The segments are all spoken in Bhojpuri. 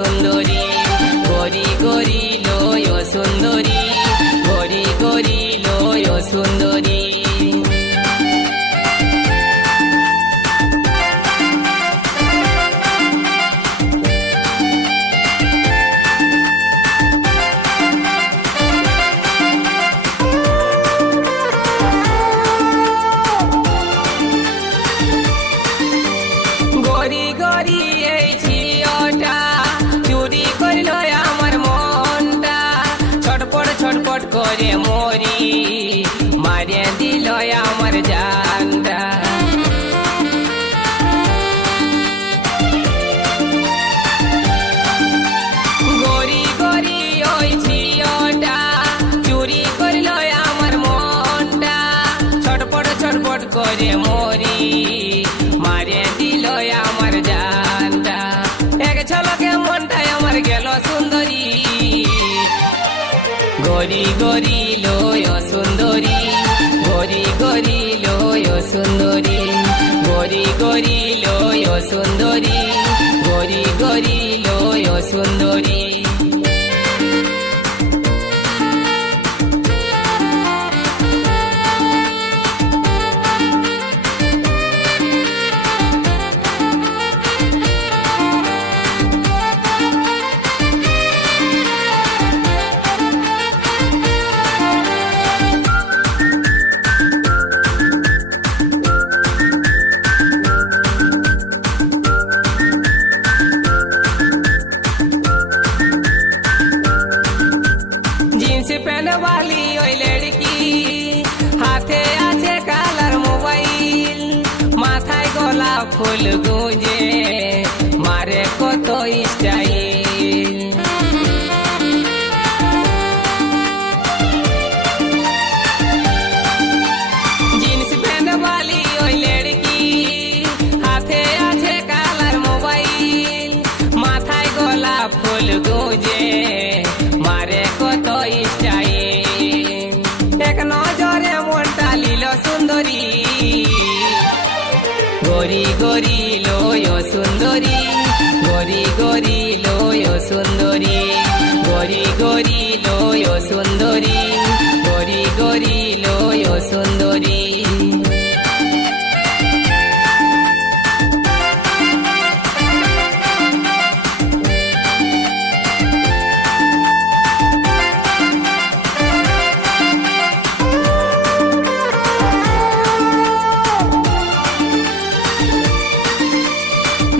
সুন্দরী, গরি গরি লয় সুন্দরী, গরি গরি লয় সুন্দরী। গরি গরি এই ঝিওটা চুরি করিল আমার মনটা, ছটপট ছটপট করে মরি, মারিয়ে দিল আমার জানটা। গরি গরি ওই ঝিওটা চুরি করিল আমার মনটা, ছটপট ছটপট করে মরি, মারিয়ে দিল আমার জানটা। এক ঝলকে মনটাই আমার গেল সুন্দরী, গরি গরি লয় সুন্দরী, গরি গরি লয় সুন্দরী, গরি গরি লয় সুন্দরী, গরি গরি লয় সুন্দরী। जींस पहन वाली ओई लड़की, हाथे आछे कालार मोबाइल, माथाय गोलाप फूल गुंजे, मारे कत स्टाइल। जींस पहन वाली ओई लड़की, हाथे आछे कालार मोबाइल, माथाय गोलाप फूल गुंजे, मारे कत स्टाइल। एक नजरे মনটা লীল সুন্দরী, গরি গরি লয় সুন্দরী, গরি গরি লয় সুন্দরী, গরি গরি লয় সুন্দরী, গরি গরি লয় সুন্দরী।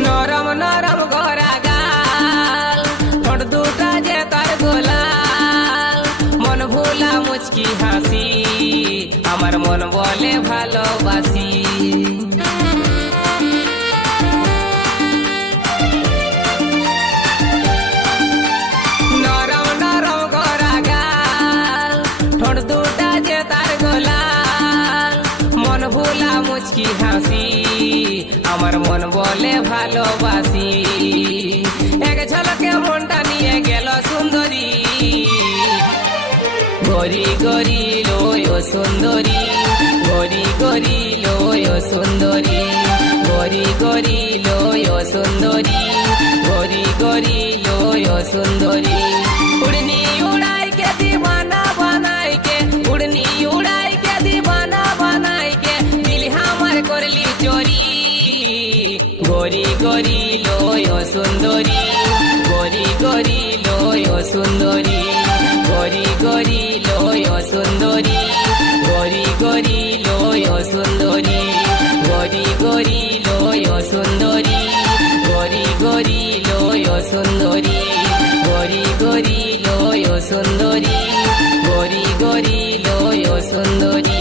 নরম নরম গড়া গাল, ঠোঁট দুটা যে তার গোলাল, মন ভোলা মুচকি হাসি, আমার মন বলে ভালোবাসি। নরম নরম গড়া গাল, ঠোঁট দুটা যে তার গোলাল, মন ভোলা মুচকি হাসি, আমার মন বলে ভালোবাসি। এক ঝলকে মনটা নিয়ে গেল সুন্দরী, গরি গরি লয় সুন্দরী, গরি গরি লয় সুন্দরী, গরি গরি লয় সুন্দরী, গরি গরি লয় সুন্দরী। উড়নি উড়াই के दीवाना बनाई के, उड़नी उड़ाई के दीवाना बनाई के, दिल हमार करली चोरी, গরি গরি লয় সুন্দরী, গরি গরি লয় সুন্দরী, গরি গরি লয় সুন্দরী, গরি গরি লয় সুন্দরী, গরি গরি লয় সুন্দরী, গরি গরি লয় সুন্দরী, গরি গরি লয় সুন্দরী, গরি গরি লয় সুন্দরী।